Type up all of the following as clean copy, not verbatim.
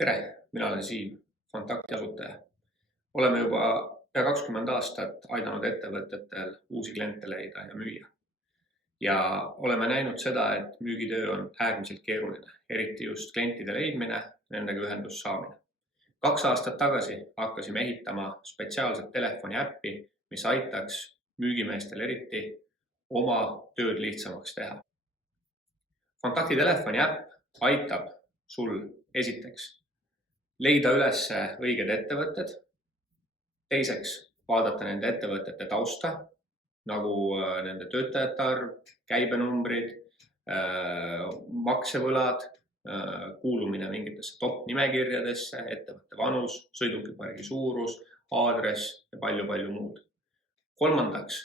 Tere, mina olen Siim, Kontakti asutaja. Oleme juba pea 20 aastat aidanud ettevõtetel uusi kliente leida ja müüa. Ja oleme näinud seda, et müügitöö on äärmiselt keeruline, eriti just klientide leidmine, nendega ühendust saamine. 2 aastat tagasi hakkasime ehitama spetsiaalset telefoniäppi, mis aitaks müügimeestel eriti oma tööd lihtsamaks teha. Kontakti telefoniäpp aitab sul esiteks leida üles õiged ettevõtted, teiseks vaadata nende ettevõtete tausta, nagu nende töötajate arv, käibenumbrid, maksevõlad, kuulumine mingitesse top nimekirjadesse, ettevõtte vanus, sõidukipargi suurus, aadress ja palju muud. Kolmandaks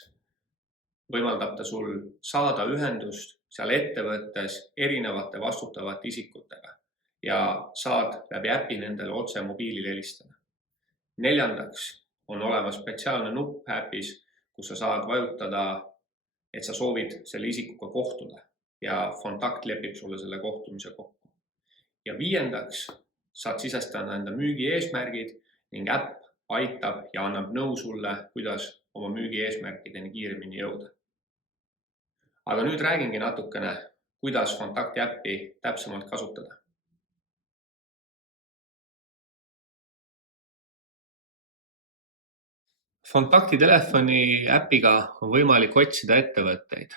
võimaldab ta sul saada ühendust seal ettevõttes erinevate vastutavate isikutega ja saad läbi äpi nendele otse mobiilile helistada. Neljandaks on olemas spetsiaalne nupp äpis, kus sa saad vajutada, et sa soovid selle isikuga kohtuda ja Kontakt lepib sulle selle kohtumise kokku. Ja viiendaks saad sisestada enda müügi eesmärgid ning äpp aitab ja annab nõu sulle, kuidas oma müügi eesmärkideni kiiremini jõuda. Aga nüüd räägingi natukene, kuidas Kontakti äppi täpsemalt kasutada. Kontakti telefoni äpiga on võimalik otsida ettevõtteid.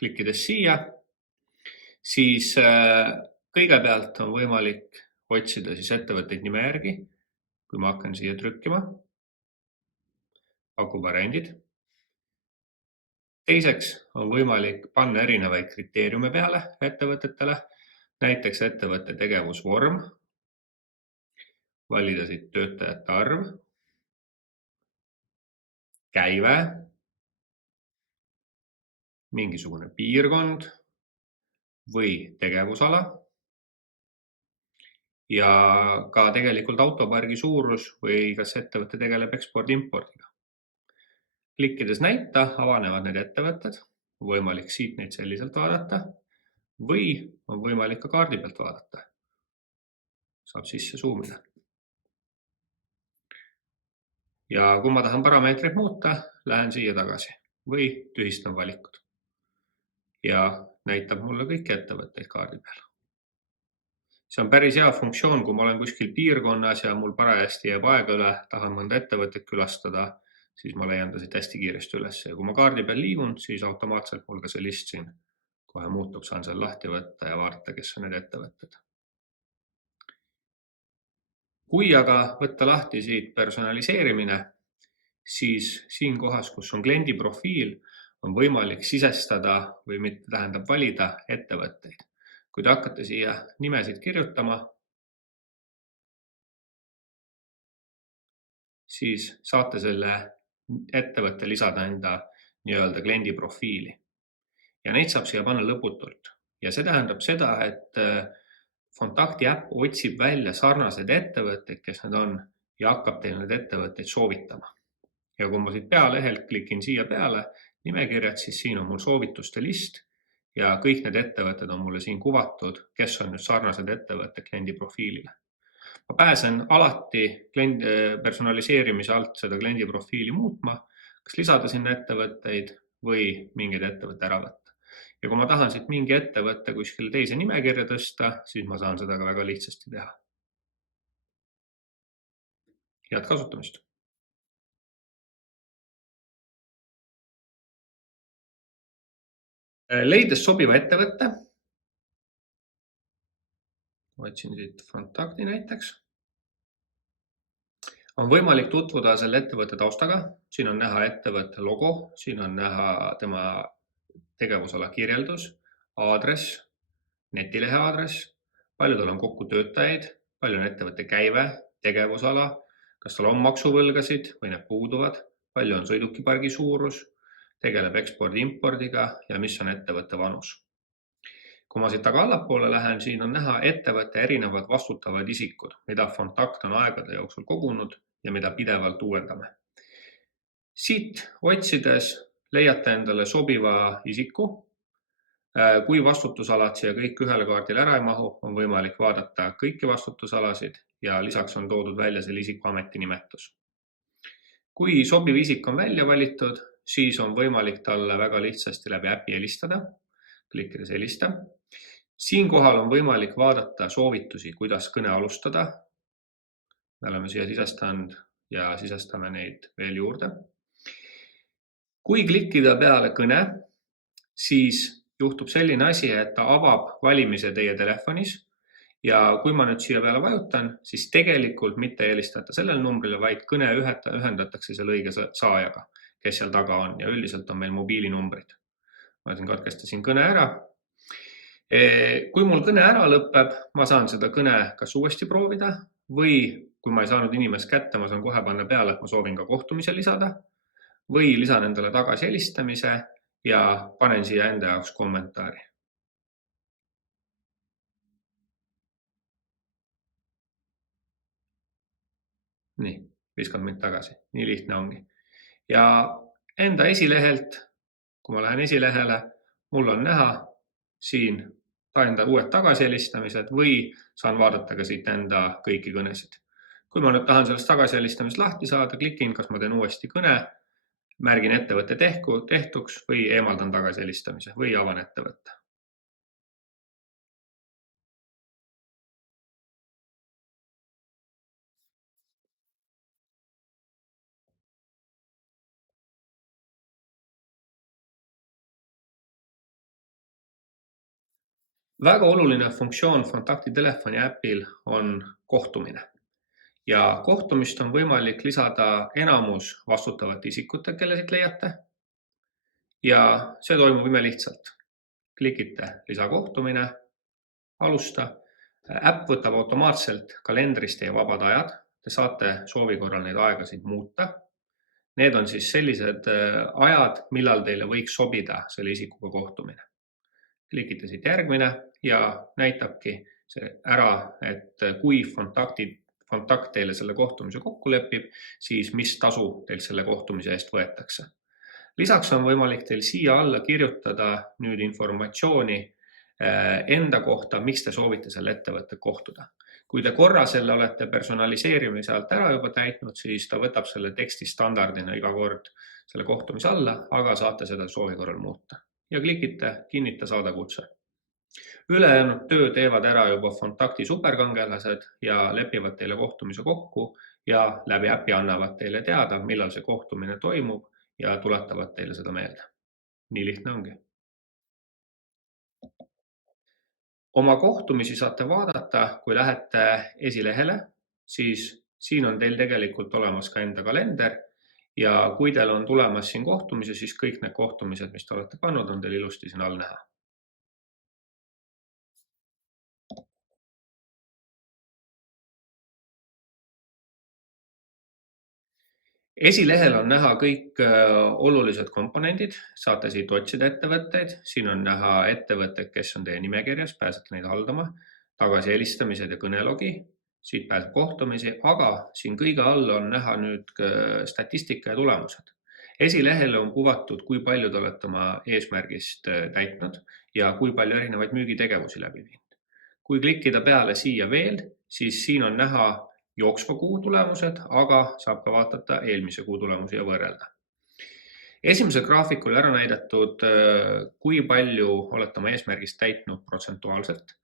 Klikkides siia, siis kõigepealt on võimalik otsida ettevõtteid nime järgi. Kui ma hakkan siia trükkima, pakub variandid. Teiseks on võimalik panna erinevaid kriteeriume peale ettevõtetele, näiteks ettevõtte tegevusvorm, valida siit töötajate arv, käive, mingisugune piirkond või tegevusala ja ka tegelikult autopargi suurus või kas ettevõte tegeleb ekspordi-impordiga. Klikkides näita avanevad need ettevõtted, on võimalik siit neid selliselt vaadata või on võimalik ka kaardi pealt vaadata. Saab sisse zoomida. Ja kui ma tahan parameetreid muuta, lähen siia tagasi või tühistan valikud. Ja näitab mulle kõiki ettevõtteid kaardi peal. See on päris hea funktsioon, kui ma olen kuskil piirkonnas ja mul parajasti jääb aega üle, tahan mõnda ettevõtet külastada, siis ma leian ta siit hästi kiiresti üles. Ja kui ma kaardi peal liigun, siis automaatselt mul ka see list siin kohe muutub, saan seal lahti võtta ja vaadata, kes on need ettevõtted. Kui aga võtta lahti siit personaliseerimine, siis siin kohas, kus on kliendi profiil, on võimalik sisestada või mitte tähendab valida ettevõtteid. Kui te hakkate siia nimesid kirjutama, siis saate selle ettevõtte lisada enda nii-öelda kliendi profiili. Ja neid saab siia panna lõputult. Ja see tähendab seda, et Kontakti äpp otsib välja sarnased ettevõtteid, kes need on, ja hakkab teil need ettevõtteid soovitama. Ja kui ma siit pealehelt klikin siia peale nimekirjad, siis siin on mul soovituste list ja kõik need ettevõtted on mulle siin kuvatud, kes on nüüd sarnased ettevõtted kliendi profiilile. Ma pääsen alati personaliseerimise alt seda kliendi profiili muutma, kas lisada sinna ettevõtteid või mingeid ettevõtte ära võtta. Ja kui ma tahan siit mingi ettevõtte kuskil teise nimekirja tõsta, siis ma saan seda ka väga lihtsasti teha. Head kasutamist! Leides sobiva ettevõtte, otsin siit Kontakti näiteks, on võimalik tutvuda selle ettevõtte taustaga. Siin on näha ettevõtte logo, siin on näha tema tegevusala kirjeldus, aadress, netilehe aadress, palju tal on kokku töötajaid, palju on ettevõtte käive, tegevusala, kas tal on maksuvõlgasid või need puuduvad, palju on sõidukipargi suurus, tegeleb ekspordi-impordiga ja mis on ettevõtte vanus. Kui ma siit taga allapoole lähen, siin on näha ettevõtte erinevad vastutavad isikud, mida Kontakt on aegade jooksul kogunud ja mida pidevalt uuendame. Siit otsides leiate endale sobiva isiku, Kui vastutusalad siia kõik ühele kaardile ära ei mahu, on võimalik vaadata kõiki vastutusalasid ja lisaks on toodud välja selle isiku ametinimetus. Kui sobiv isik on välja valitud, siis on võimalik talle väga lihtsasti läbi äpi helistada, klikkides helista. Siinkohal on võimalik vaadata soovitusi, kuidas kõne alustada. Me oleme siia sisestanud ja sisestame neid veel juurde. Kui klikkida peale kõne, siis juhtub selline asi, et ta avab valimise teie telefonis ja kui ma nüüd siia peale vajutan, siis tegelikult mitte helistata sellele numbrile, vaid kõne ühendatakse selle õige saajaga, kes seal taga on ja üldiselt on meil mobiilinumbrid. Ma siin katkestasin kõne ära. Kui mul kõne ära lõpeb, ma saan seda kõne kas uuesti proovida või kui ma ei saanud inimest kätte, ma saan kohe panna peale, et ma soovin ka kohtumise lisada või lisan endale tagasi helistamise ja panen siia enda jaoks kommentaari. Nii, viskan mind tagasi. Nii lihtne ongi. Ja enda esilehelt, kui ma lähen esilehele, mul on näha siin enda uued tagasihelistamised või saan vaadata ka siit enda kõiki kõnesid. Kui ma nüüd tahan sellest tagasihelistamist lahti saada, klikin, kas ma teen uuesti kõne, märgin ettevõtte tehtuks või eemaldan tagasihelistamise või avan ettevõtte. Väga oluline funktsioon kontaktitelefoni äpil on kohtumine. Ja kohtumist on võimalik lisada enamus vastutavate isikute, kelle siit leiate. Ja see toimub imelihtsalt. Klikite lisakohtumine, alusta. Äpp võtab automaatselt kalendrist teie vabad ajad. Te saate soovi korral neid aegasid muuta. Need on siis sellised ajad, millal teile võiks sobida selle isikuga kohtumine. Klikite siit järgmine ja näitabki see ära, et kui kontakt teile selle kohtumise kokku lepib, siis mis tasu teil selle kohtumise eest võetakse. Lisaks on võimalik teil siia alla kirjutada nüüd informatsiooni enda kohta, miks te soovite selle ettevõtte kohtuda. Kui te korra selle olete personaliseerimise alt ära juba täitnud, siis ta võtab selle teksti standardina iga kord selle kohtumise alla, aga saate seda soovi korral muuta. Ja klikite kinnita saada kutse. Ülejäänud töö teevad ära juba kontakti superkangelased ja lepivad teile kohtumise kokku ja läbi äpi annavad teile teada, millal see kohtumine toimub ja tuletavad teile seda meelde. Nii lihtne ongi. Oma kohtumisi saate vaadata, kui lähete esilehele, siis siin on teil tegelikult olemas ka enda kalender ja kui teil on tulemas siin kohtumisi, siis kõik need kohtumised, mis te olete pannud, on teil ilusti siin all näha. Esilehel on näha kõik olulised komponendid, saate siit otsida ettevõtteid, siin on näha ettevõtted, kes on teie nimekirjas, pääsete neid haldama, tagasihelistamised ja kõnelogi, siit pääseb kohtumisi, aga siin kõige all on näha nüüd statistika ja tulemused. Esilehele on kuvatud, kui palju te olete oma eesmärgist täitnud ja kui palju erinevaid müügitegevusi läbi viinud. Kui klikkida peale siia veel, siis siin on näha jooksva kuu tulemused, aga saab ka vaadata eelmise kuu tulemusi ja võrrelda. Esimesel graafikul ära näidatud, kui palju olete oma eesmärgist täitnud protsentuaalselt.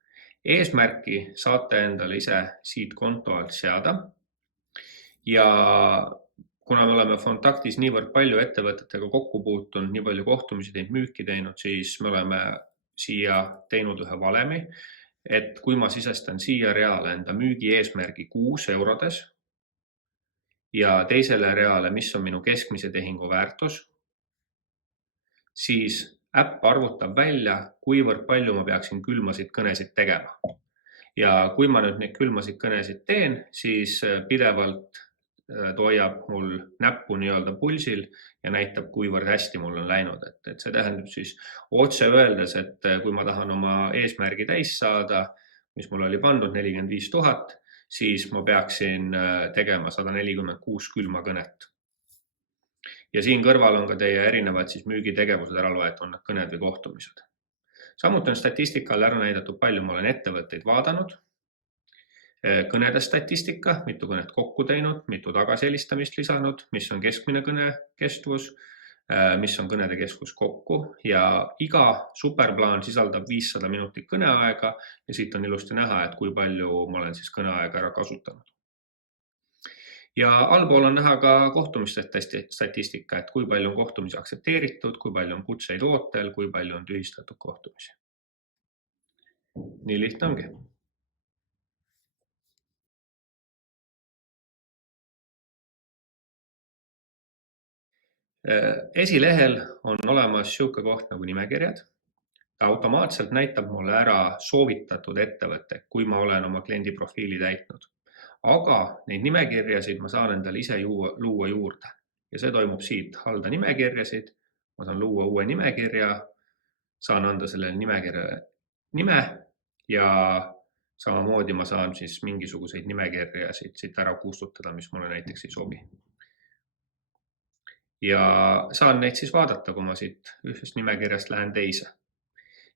Eesmärki saate endale ise siit konto alt seada. Ja kuna me oleme kontaktis niivõrd palju ettevõtetega kokku puutunud, nii palju kohtumisi teinud, müüki teinud, siis me oleme siia teinud ühe valemi, et kui ma sisestan siia reale enda müügi eesmärgi kuus eurodes ja teisele reale, mis on minu keskmise tehingu väärtus, siis äpp arvutab välja, kuivõrd palju ma peaksin külmasid kõnesid tegema. Ja kui ma nüüd neid külmasid kõnesid teen, siis pidevalt hoiab mul näppu nii-öelda pulsil ja näitab, kuivõrd hästi mul on läinud. Et see tähendab siis otse öeldes, et kui ma tahan oma eesmärgi täis saada, mis mul oli pandud 45 000, siis ma peaksin tegema 146 külma kõnet. Ja siin kõrval on ka teie erinevad siis müügitegevused ära loetud, on need kõned või kohtumised. Samuti on statistika all ära näidatud, palju ma olen ettevõtteid vaadanud, kõnede statistika, mitu kõnet kokku teinud, mitu tagasihelistamist lisanud, mis on keskmine kõne kestvus, mis on kõnede kestvus kokku ja iga superplaan sisaldab 500 minutit kõneaega ja siit on ilusti näha, et kui palju ma olen siis kõneaega ära kasutanud. Ja allpool on näha ka kohtumiste statistika, et kui palju on kohtumisi aktsepteeritud, kui palju on kutseid ootel, kui palju on tühistatud kohtumisi. Nii lihtne ongi. Esilehel on olemas sihuke koht nagu nimekirjad. Ta automaatselt näitab mulle ära soovitatud ettevõtte, kui ma olen oma kliendi profiili täitnud. Aga neid nimekirjasid ma saan endale ise luua juurde ja see toimub siit, halda nimekirjasid. Ma saan luua uue nimekirja, saan anda sellele nimekirja nime ja samamoodi ma saan siis mingisuguseid nimekirjasid siit ära kustutada, mis mulle näiteks ei sobi. Ja saan neid siis vaadata, kui ma siit ühest nimekirjast lähen teise.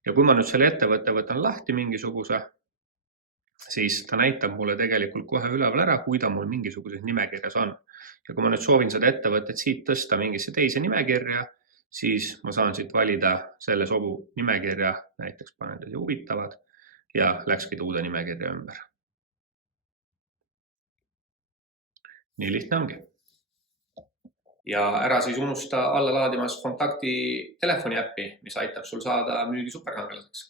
Ja kui ma nüüd selle ettevõtte võtan lahti mingisuguse, siis ta näitab mulle tegelikult kohe üleval ära, kui ta mul mingisuguses nimekirjas on. Ja kui ma nüüd soovin seda ettevõtet siit tõsta mingisse teise nimekirja, siis ma saan siit valida selle sobu nimekirja, näiteks panen siia huvitavad ja läkski ta uude nimekirja ümber. Nii lihtne ongi. Ja ära siis unusta alla laadimas kontakti telefoni äppi, mis aitab sul saada müügi superkangelaseks.